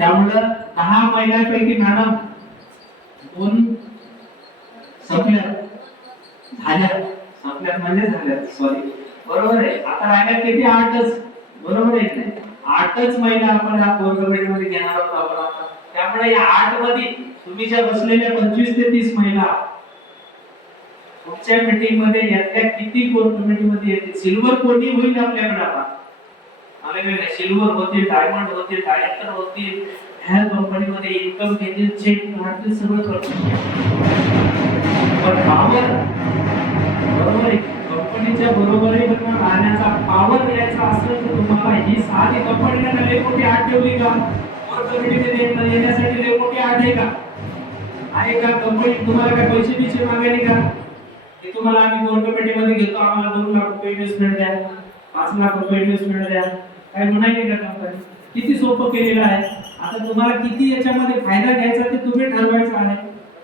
त्यामुळे 10 महिन्यापैकी मॅडम 2 संपल्या झाल्या, संपल्या म्हणजे झाल्या, सॉरी, बरोबर आहे. आता राहिल्या किती? 8च, बरोबर आहे की नाही? 8च महिला आपण या कोर कमिटीमध्ये घेणार आहोत आपण. त्यामुळे या 8 मध्ये तुम्ही ज्या बसलेल्या 25 ते 30 महिला पुढच्या मीटिंग मध्ये यातल्या किती कोर कमिटी मध्ये येतील? सिल्वर कोणी होईल आपल्याकडे? आता आपल्याकडे सिल्वर होतील, डायमंड होतील, डायरेक्टर होतील, ह्या कंपनी मध्ये इन्कम घेतील, चेक काढतील, सगळं करतील. पण पावर, बरोबर आहे, कंपनीच्या बरोबरीनं राहण्याचा पावर द्यायचा असेल तर तुम्हाला ही साधी कंपनीला लय मोठी आठ ठेवली का? कोर कमिटीमध्ये येण्यासाठी लय मोठी आठ आहे का? आहे का? कंपनी तुम्हाला काय पैसे बिचे मागायली का? की तुम्हाला आम्ही कोर कमिटीमध्ये घेतो, आम्हाला 2 लाख रुपये इन्व्हेस्टमेंट द्या, 5 लाख रुपये इन्व्हेस्टमेंट द्या, काय म्हणायले का? कंपनी किती सोपं केलेलं आहे. आता तुम्हाला किती याच्यामध्ये फायदा घ्यायचा ते तुम्ही ठरवायचं आहे.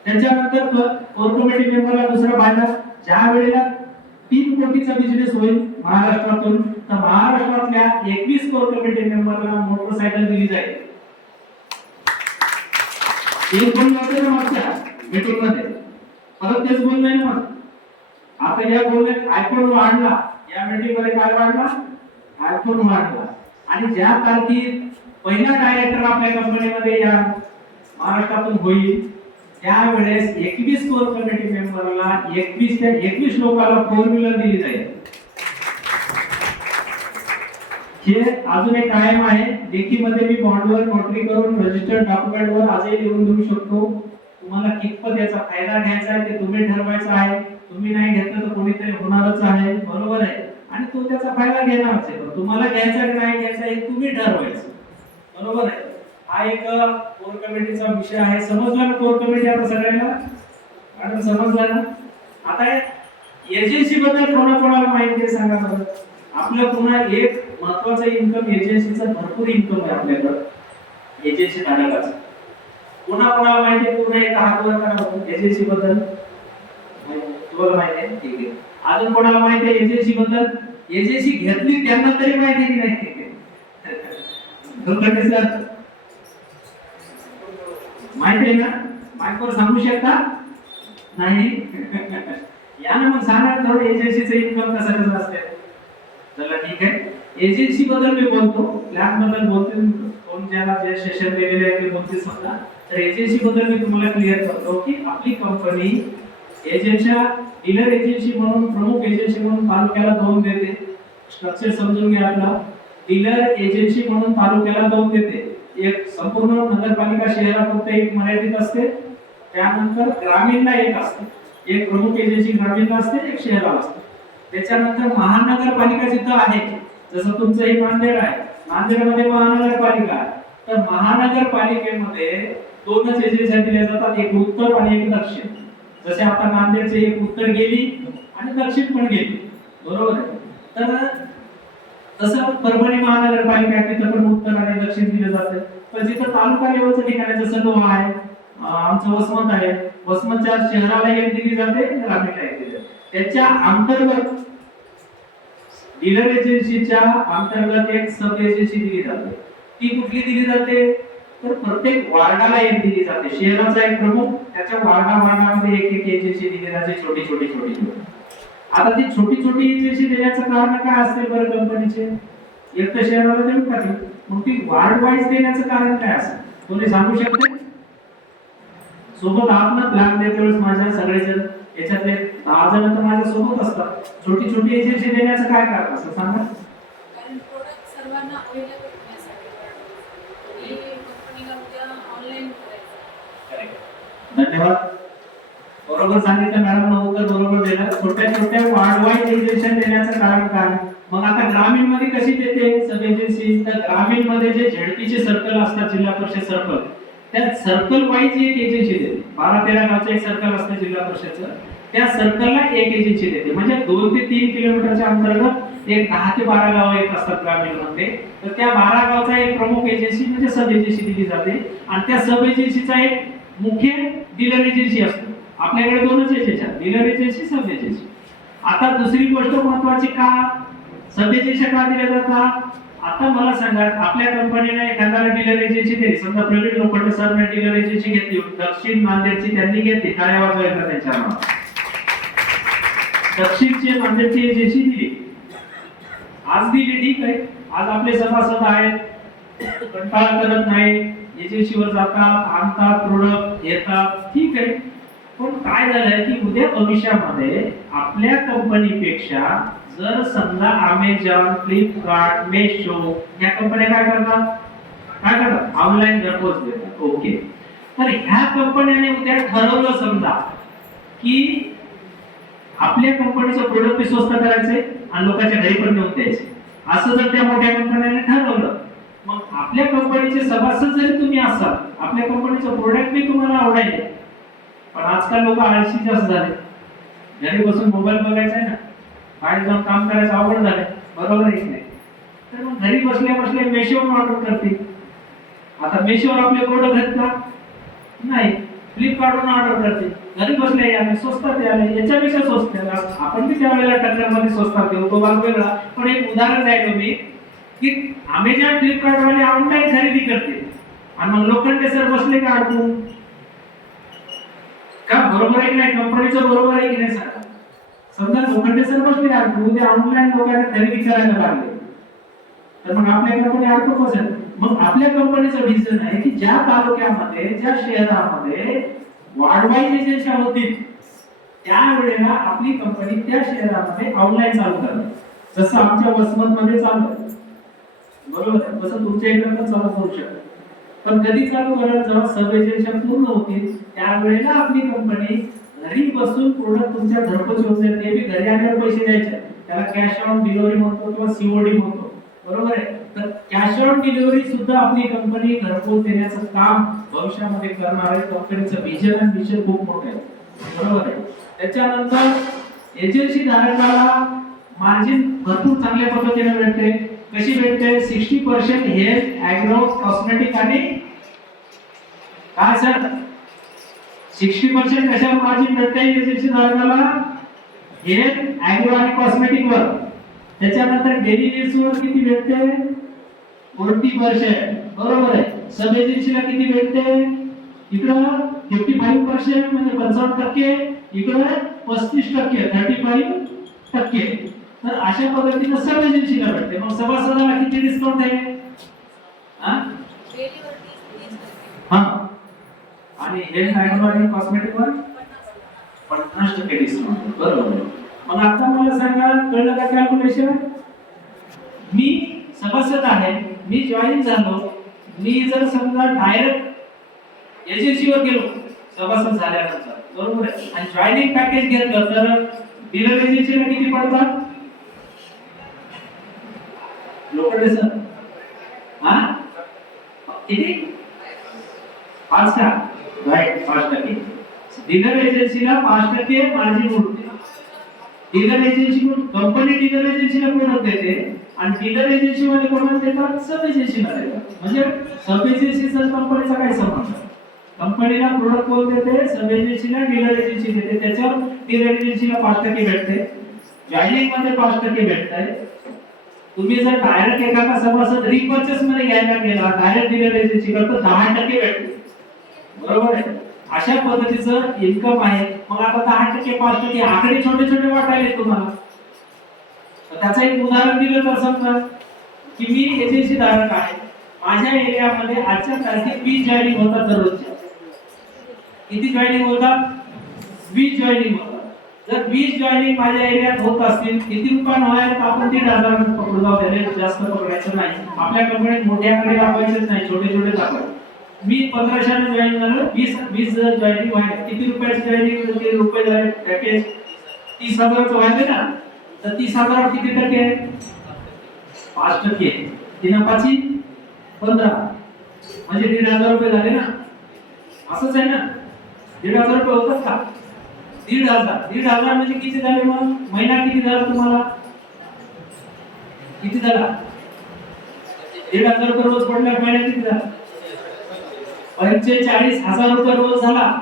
त्याच्यानंतर कोर कमिटी मेंबरला दुसरा फायदा, ज्या वेळेला 3 कोटीचा बिझनेस होईल महाराष्ट्रातून, तर महाराष्ट्रातल्या 21 कोर कमिटी मेंबरला मोटरसायकल दिली जाईल. एक बोलणं होतं ना मागच्या मीटिंग मध्ये, परत तेच बोलणं आहे ना. मग आता या बोलण्यात आयफोन वाढला, या मीटिंग मध्ये काय वाढला? आयफोन वाढला. आणि ज्या तारखेत पहिला डायरेक्टर आपल्या कंपनीमध्ये या महाराष्ट्रातून होईल त्यावेळेस 21 कोर कमिटी मेंबरला 21 ते 21 लोकांना 4 व्हीलर दिली जाईल. हे अजून एक कायम आहे. लेखीमध्ये मी बॉन्डवर नोटरी करून रजिस्टर्ड डॉक्युमेंटवर आजही लिहून देऊ शकतो. तुम्हाला कितपत याचा फायदा घ्यायचा आहे ते तुम्ही ठरवायचं आहे. तुम्ही नाही घेतलं तर कोणीतरी होणारच आहे, बरोबर आहे. आणि तो त्याचा फायदा घेणारच आहे. तुम्हाला घ्यायचा की नाही घ्यायचा हे तुम्ही ठरवायचं, बरोबर आहे. हा एक कोर कमिटीचा विषय आहे. समजला ना कोर कमिटी आता सगळ्यांना? मॅडम समजला ना? आता एजन्सी बद्दल कोणाकोणाला माहिती आहे सांगा बरं. आपलं पुन्हा एक महत्त्वाचं इन्कम एजन्सीचं भरपूर इन्कम आहे आपल्याकडे, एजन्सी धारकाचं. कोणाकोणाला माहिती आहे? पूर्ण एक हात वर करा एजन्सी बद्दल. तुम्हाला माहिती आहे? ठीक आहे. अजून कोणाला माहिती आहे एजन्सी बद्दल? एजन्सी घेतली त्यांना तरी माहिती आहे की नाही? माहिती आहे ना? मायकोर सांगू शकता? नाही. या ना मग सांगा थोडं एजन्सीचं इन्कम कसं कसं असते. चला ठीक आहे. एजन्सी बद्दल मी बोलतो, प्लॅन बद्दल बोलतो. कोण ज्याला जे सेशन दिलेले आहे ते बोलतील समजा. तर एजन्सी बद्दल मी तुम्हाला क्लिअर करतो की आपली कंपनी एजन्सीच्या डीलर एजन्सी म्हणून, प्रमुख एजन्सी म्हणून तालुक्याला 2 देते. स्ट्रक्चर समजून घ्या आपला. डीलर एजन्सी म्हणून तालुक्याला 2 देते. एक संपूर्ण नगरपालिका शहरापुरते एक मर्यादित असते, त्यानंतर ग्रामीणला एक असते. एक प्रमुख एजन्सी ग्रामीणला असते, एक शहराला असते. त्याच्यानंतर महानगरपालिका जिथं आहे, जसं तुमचं हे नांदेड आहे, नांदेडमध्ये महानगरपालिका, तर महानगरपालिकेमध्ये 2च एजन्सी दिल्या जातात, एक उत्तर आणि एक दक्षिण. जसे आता नांदेडचे एक उत्तर गेली आणि दक्षिण पण गेली, बरोबर आहे. तर तसं परभणी महानगरपालिका तिथं पण उत्तर आणि दक्षिण दिलं जातं. पण जिथं तालुका लेवलचं ठिकाण आहे, जसं लोहा आहे, आमचं वसमत आहे, वसमतच्या शहराला एक दिली जाते, ग्रामीणला एक दिली जाते. त्याच्या अंतर्गत डीलर एजन्सीच्या अंतर्गत एक सब एजन्सी दिली जाते. ती कुठली दिली जाते? तर प्रत्येक वार्डाला एक दिली जाते. शहराचा एक प्रमुख, त्याच्या वार्डामध्ये एक एक एजन्सी दिली जाते, छोटी छोटी छोटी. आता ती छोटी छोटी एजन्सी देण्याचं कारण काय असते बरं कंपनीचे? एक तर शहराला देऊन टाकली, मग ती वार्ड वाईज देण्याचं कारण काय असेल? कोणी सांगू शकते? सोबत आहात ना प्लॅन देते वेळेस माझ्या सगळेजण, याच्यातले 10 जण तर माझ्या सोबत असतात. छोटी छोटी एजन्सी देण्याचं काय कारण असं सांगा? कारण प्रोडक्ट सर्वांना अवेलेबल होण्यासाठी कंपनीला उद्या ऑनलाईन करायचं. धन्यवाद. बरोबर सांगितलं मॅडम, उत्तर बरोबर दिलं. छोट्या छोट्या वार्ड वाईज एजन्सी देण्याचं कारण काय? मग आता ग्रामीण मध्ये कशी देते सब एजन्सी? तर ग्रामीण मध्ये जे झेडपीचे सर्कल असतात, जिल्हा परिषद सर्कल, त्या सर्कल वाईज एक एजन्सी देते. 12-13 गावचं एक सर्कल असतं जिल्हा परिषदचं, त्या सर्कलला एक एजन्सी देते. म्हणजे 2 ते 3 किलोमीटरच्या अंतर्गत एक 10 ते 12 गाव येत असतात ग्रामीण मध्ये. तर त्या 12 गावचा एक प्रमुख एजन्सी म्हणजे सब एजन्सी दिली जाते. आणि त्या सब एजन्सीचा एक मुख्य डीलर एजन्सी असतो. आपल्याकडे 2च एजन्सी, डीलर एजन्सी, सब एजन्सी. आता दुसरी गोष्ट महत्त्वाची, का सब एजन्सी का दिल्या जातात? आता मला सांगा, आपल्या कंपनीने एखाद्याला डीलर एजन्सी दिली, समजा प्रवीण लोखंडे सरने डीलर एजन्सी घेतली, दक्षिण नांदेडची त्यांनी घेतली, काय वाजवायचं त्यांच्या नावावर. दक्षिणची नांदेडची एजन्सी दिली, आज दिली, ठीक आहे. आज आपले सभासद आहेत, कंटाळा करत नाही, एजन्सीवर जातात, आणतात प्रोडक्ट येतात, ठीक आहे. पण काय झालंय की उद्या भविष्यामध्ये आपल्या कंपनीपेक्षा जर समजा अमेझॉन, फ्लिपकार्ट, मेशो या कंपन्या काय करतात ऑनलाईन घरपोच देतात. ओके, तर ह्या कंपन्याने उद्या ठरवलं समजा की आपल्या कंपनीचं प्रोडक्ट स्वस्त करायचे आणि लोकांच्या घरी पण नेऊन द्यायचे, असं जर त्या मोठ्या कंपन्याने ठरवलं, मग आपल्या कंपनीचे सभासद जरी तुम्ही असाल, आपल्या कंपनीचं प्रोडक्ट बी तुम्हाला आवडायचे, पण आजकाल लोक आळशी जास्त झाले, घरी बसून मोबाईल बघायचा आहे ना, बाहेर जाऊन काम करायचं अवघड झालंय, बरोबर आहे की नाही. तर मग घरी बसल्या बसल्या मेशोवर ऑर्डर करतील. आता मेशोवर आपले प्रोडक्ट आहेत का? नाही. फ्लिपकार्टवरून ऑर्डर करतील, घरी बसल्या याने स्वस्तात याले, याच्यापेक्षा स्वस्त आहे. आपण बी त्यावेळेला टक्करमध्ये स्वस्तात देऊ, तो भाग वेगळा. पण एक उदाहरण द्यायलो मी की अमेझॉन, फ्लिपकार्ट वाले ऑनलाईन खरेदी करतील आणि मग लोखंडे सर बसले का अडकून? का बरोबर आहे की नाही? कंपनीचं बरोबर आहे की नाही सांगा. समजा लोखंडे सर बसले अडकून, उद्या ऑनलाईन लोकांना खरेदी करायला लागले, तर मग आपल्या कंपनी अडकून बसेल. मग आपल्या कंपनीचं विजन आहे की ज्या तालुक्यामध्ये, ज्या शहरामध्ये वाढवायचे ज्याच्या होतील त्यावेळेला आपली कंपनी त्या शहरामध्ये ऑनलाईन चालू करेल. जसं आमच्या वसमतमध्ये चालू आहे, बरोबर आहे, तसं तुमच्या इकडे पण चालू करू शकतो. पण कधी चालू करायला, जेव्हा सब एजन्सी पूर्ण होतील त्यावेळेला आपली कंपनी घरी बसून प्रोडक्ट तुमच्या घरपोच होऊन जाईल. ते बी घरी आल्यावर पैसे द्यायचे, त्याला कॅश ऑन डिलिव्हरी म्हणतो किंवा सीओडी म्हणतो, बरोबर आहे. तर कॅश ऑन डिलिव्हरी सुद्धा आपली कंपनी घरपोच देण्याचं काम भविष्यामध्ये करणार आहे. कंपनीचं विजन आणि मिशन खूप मोठं आहे, बरोबर आहे. त्याच्यानंतर एजन्सी धारकाला मार्जिन भरपूर चांगल्या पद्धतीने भेटते. कशी भेटते? 60% हेल्थ, ॲग्रो, कॉस्मेटिक आणि काय सर 60% कशावर मार्जिन भेटते एजन्सी धारकाला? हेल्थ, ॲग्रो आणि कॉस्मेटिक वर. त्याच्यानंतर डेली नीड्स वर किती भेटते? 40%, बरोबर आहे. सब एजन्सीला किती भेटते? इकडं 55% म्हणजे 55%, इकडं 35%, 35%. तर अशा पद्धतीने सब एजन्सीला भेटते. मग सभासदाला किती डिस्काउंट आहे? हा, आणि हेल्थ, ॲग्रो आणि कॉस्मेटिक वर 50% डिस्काउंट, बरोबर. मग आता मला सांगा, कळलं का कॅल्क्युलेशन? मी सभासद आहे, मी जॉईन झालो, मी जर समजा डायरेक्ट एजन्सीवर गेलो सभासद झाल्यानंतर, बरोबर आहे, आणि जॉईनिंग पॅकेज घेतलं तर डीलर एजन्सीला किती पडतात? लोखंडे सर किती? 5%, राईट, 5%. डीलर एजन्सीला 5% मार्जिन उरते. डीलर एजन्सी कंपनी डीलर एजन्सीला प्रोडक्ट देते आणि डीलर एजन्सी मध्ये कोणाला देतात? सब एजन्सीला देतात. म्हणजे सब एजन्सीचा कंपनीचा काय संबंध? कंपनीला प्रोडक्ट कोण देते? सब एजन्सीला डीलर एजन्सी देते. त्याच्यावर डीलर एजन्सीला 5% भेटते, जॉईनिंग मध्ये 5% भेटतंय. तुम्ही जर डायरेक्ट एखादा सभासद रिपर्चेस मध्ये घ्यायला गेला डायरेक्ट डीलर एजन्सी करता 10% भेटते, बरोबर आहे. अशा पद्धतीचं इन्कम आहे. मग आता 10%, 5% आकडे छोटे छोटे वाटायले तुम्हाला. त्याचं एक उदाहरण दिलं तर समजा की मी एजन्सी धारक आहे, माझ्या एरियामध्ये आजच्या तारखेत 20 जॉईनिंग होतात दररोजच्या. किती जॉईनिंग होतात? 20 जॉईनिंग होतात. जर 20 जॉईनिंग माझ्या एरियात होत असतील, किती रुपये व्हायला? तर आपण 1,500 पकडू, जाऊ द्या, जास्त पकडायचं नाही. आपल्या कंपनीत मोठ्याकडे दाखवायचेच नाही, छोटे छोटे दाखवायचे. मी 1500 जॉईन झालो, 20 जॉईनिंग व्हायला किती रुपयाची जॉईनिंग? किती रुपये झाले पॅकेज? 30,000चं व्हायचं ना, तर 30,000 किती टक्के? 5%. 3 5 15, म्हणजे 1,500 रुपये झाले ना. असंच आहे ना, 1,500 रुपये होतात का? 1,500 म्हणजे किती झाले? मग महिना किती झाला तुम्हाला? किती झाला? 1,500 रुपये रोज पडल्यावर महिना किती झाला? 45,000 रुपये रोज झाला.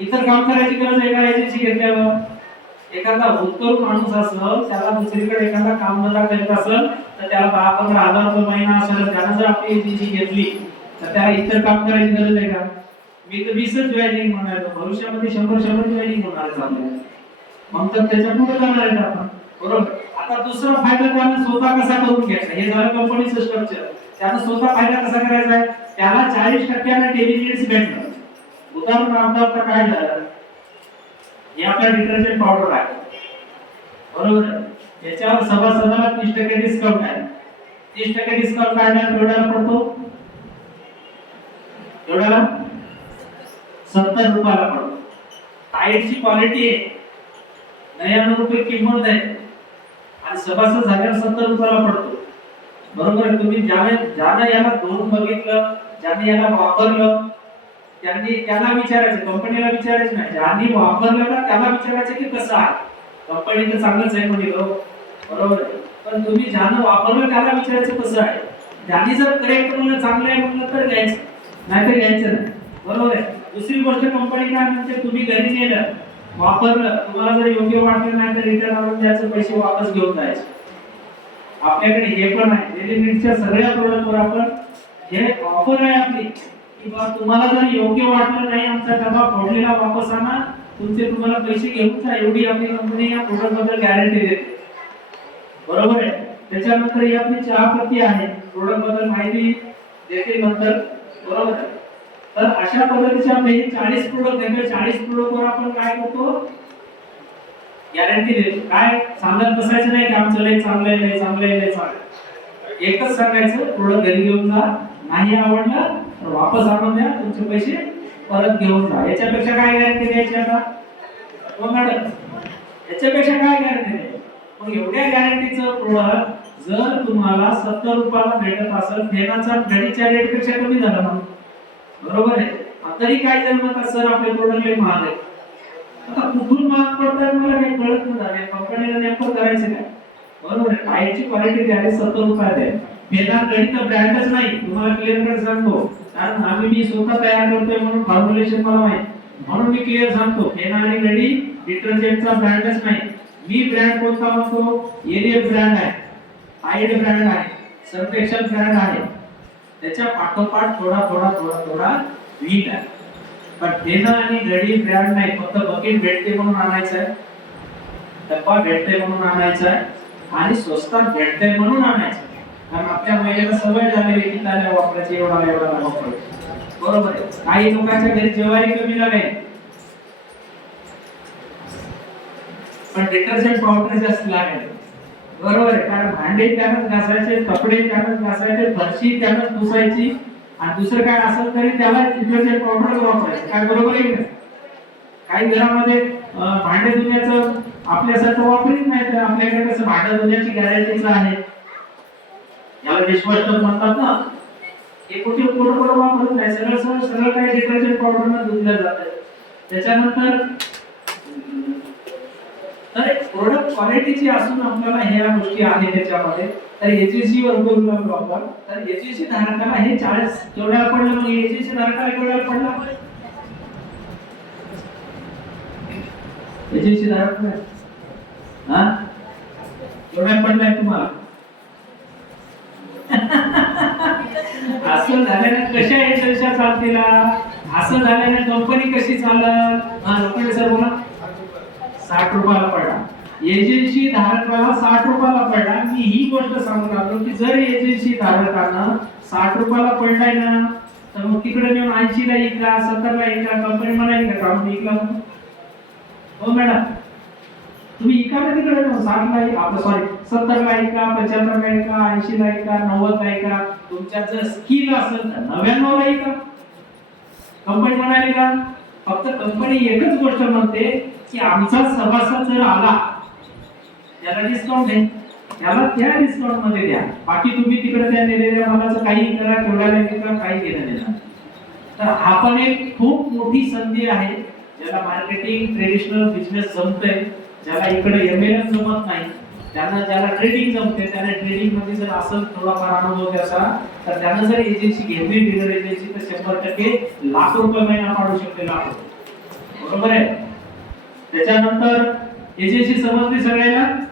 इतर काम करायची गरज आहे का एजन्सी घेतल्यावर? एखादा होतकरू माणूस असेल, त्याला दुसरीकडे एखादा कामधंदा करत असेल तर त्याला 10-15 हजार रुपये महिना असेल, त्यानं जर आपली एजन्सी घेतली तर त्याला इतर काम करायची गरज आहे का? मी तर 20च जॉईनिंग म्हणालो, भविष्यामध्ये 100 जॉईनिंग होणार आहे आपल्याला. मग तर त्याच्या पुढे जाणार आहे आपण, बरोबर. आता दुसरा फायदा त्यानं स्वतः कसा करून घ्यायचा, हे झालं कंपनीचं स्ट्रक्चर. त्यानं स्वतः फायदा कसा करायचा आहे, त्याला 40% डेली नीड्स भेटणार. उदाहरणार्थ काय झालं, हे आपला डिटर्जंट पावडर आहे, बरोबर. याच्यावर सभासदाला 30% डिस्काउंट आहे. 30% डिस्काउंट काढल्यावर एवढ्याला पडतो, एवढ्याला 70 रुपयाला पडतो. टाईटची क्वालिटी आहे, 99 रुपये किंमत आहे आणि सभासद झाल्यावर 70 रुपयाला पडतो, बरोबर. तुम्ही ज्यानं याला धुवून बघितलं, ज्याने याला वापरलं, त्याला विचारायचं, कंपनीला विचारायचं नाही. ज्यांनी वापरलं ना त्याला विचारायचं की कसं आहे. कंपनी तर चांगलंच आहे म्हणलो, बरोबर. पण तुम्ही ज्यानं वापरलं त्याला विचारायचं कसं आहे. ज्यांनी जर करेक्ट म्हणलं, चांगलं आहे म्हणलं तर घ्यायचं, नाही तर घ्यायचं नाही, बरोबर आहे. दुसरी गोष्ट कंपनी काय म्हणते, तुम्ही घरी नेलं, वापरलं, तुम्हाला जर योग्य वाटलं नाही तर रिटर्न आणून द्यायचं, पैसे वापस घेऊन जायचे. आपल्याकडे हे पण आहे, डेली नीड्सच्या सगळ्या प्रोडक्टवर आपण हे ऑफर आहे आपली की बा तुम्हाला जर योग्य वाटलं नाही, आमचा डबा फोडलेला वापस आणा, तुम्हाला पैसे घेऊन जा, एवढी आपली कंपनी या प्रोडक्ट बद्दल गॅरंटी देते, बरोबर आहे. त्याच्यानंतर ही आपली चहापत्ती आहे, प्रोडक्ट बद्दल माहिती देते नंतर, बरोबर आहे. तर अशा पद्धतीचे आपले हे 40 प्रोडक्ट आहेत. 40 प्रोडक्ट वर आपण काय करतो, गॅरंटी देतो. काय सांगत बसायचं नाही की आमचं लय चांगलं आहे, लय चांगलं आहे, लय चांगलं आहे. एकच सांगायचं, प्रोडक्ट घरी घेऊन जा, नाही आवडलं तर वापस आणून द्या, तुमचे पैसे परत घेऊन जा. याच्यापेक्षा काय गॅरंटी द्यायची आता, हो मॅडम, याच्यापेक्षा काय गॅरंटी द्यायची. मग एवढ्या गॅरंटीचं प्रोडक्ट जर तुम्हाला 70 रुपयाला भेटत असेल, फेनाचा घडीच्या रेट पेक्षा कमी झाला ना, बरोबर आहे. तरी काय जर म्हणतात सर आपले प्रोडक्ट लय महाग आहे, आता कुठून महाग पडतात मला काही कळत नाही. कंपनीला नेमकं करायचं काय, बरोबर आहे. टाईटची क्वालिटी द्यायला 70 रुपयात आहे. फेना घडीचा ब्रँडच नाही, तुम्हाला क्लिअर कट सांगतो, कारण मी स्वतः तयार करतोय म्हणून फॉर्म्युलेशन मला माहिती, म्हणून मी क्लिअर सांगतो. फेना आणि घडी डिटर्जंटचा ब्रँडच नाही. मी ब्रँड कोणता म्हणतो, एरियल ब्रँड आहे, टाईड ब्रँड आहे, सर्फेक्शन ब्रँड आहे. त्याच्या पाठोपाठ थोडा वीट आहे. पण फेना आणि घडी ब्रँड नाही, फक्त बकेट भेटते म्हणून आणायचं आहे, डब्बा भेटते म्हणून आणायचा आहे आणि स्वस्तात भेटते म्हणून आणायचं. कारण आपल्या महिलेला सवय झालेली की त्याला वापरायची, एवढा वापरायची, बरोबर आहे. काही लोकांच्या घरी ज्वारी कमी लागेल पण डिटर्जंट पावडर जास्त लागेल, बरोबर आहे. कारण भांडे त्यानंच घासायचे, कपडे त्यानंच घासायचे, फरशी त्यानंच पुसायची आणि दुसरं काय असेल तरी त्याला डिटर्जंट पावडर वापरायचं, काय बरोबर आहे की. काही घरामध्ये भांडे धुण्याचं आपल्यासारखं वापरत नाही, तर आपल्याकडे कसं भांडे धुण्याची गॅरंटीचं आहे, याला डिशवॉशर म्हणतात ना, हे कुठे वापरत नाही, सरळ काही डिटर्जंट पावडरनं धुतलं जातं. त्याच्यानंतर तर प्रोडक्ट क्वालिटीची असून आपल्याला ह्या गोष्टी आहेत त्याच्यामध्ये. तर एजन्सी वर बोललो आपण, तर एजन्सी धारकाला हे 40 केवढ्याला पडलं, मग एजन्सी धारकाला केवढ्याला पडलं, एजन्सी धारक हा केवढ्याला पडलाय तुम्हाला. असं झाल्याने कशा एजन्सी चालतील, असं झाल्याने कंपनी कशी चालल. लोकांनी सर बोला 60 रुपयाला पडला, एजन्सी धारकाला 60 रुपयाला पडला. मी ही गोष्ट सांगून आलो की जर एजन्सी धारकानं 60 रुपयाला पडलाय ना, तर मग तिकडे नेऊन 80 ला इकला, 70 ला इकला, कंपनी म्हणाली का काढून इकला म्हणून. हो मॅडम, तुम्ही इका ना तिकडे नेऊन 60 ला, आपलं सॉरी 70 ला इका, 75 ला इका, 80 ला इका, 90 ला इका. तुमच्यात जर स्किल असेल तर 99 ला इका. कंपनी म्हणाली का, फक्त कंपनी एकच गोष्ट म्हणते की आमचा सभासद जर आला त्याला डिस्काउंट आहे, त्याला त्या डिस्काउंट मध्ये द्या, बाकी तुम्ही तिकडे त्या दिलेल्या मालाचं काही करा, केवढ्याला विका, काही घेणं देणार. तर हा पण एक खूप मोठी संधी आहे, ज्याला मार्केटिंग ट्रेडिशनल बिझनेस जमतंय, ज्याला इकडे एमएलएम जमत नाही, ज्याला ट्रेडिंग जमते, त्याने ट्रेडिंग मध्ये जर असेल थोडाफार अनुभव त्याचा, तर त्यानं जर एजन्सी घेतली, डीलर एजन्सी, तर 100% लाख रुपये महिना पाडू शकते, लाख रुपये, बरोबर आहे. त्याच्यानंतर एजन्सी समजली सगळ्याला?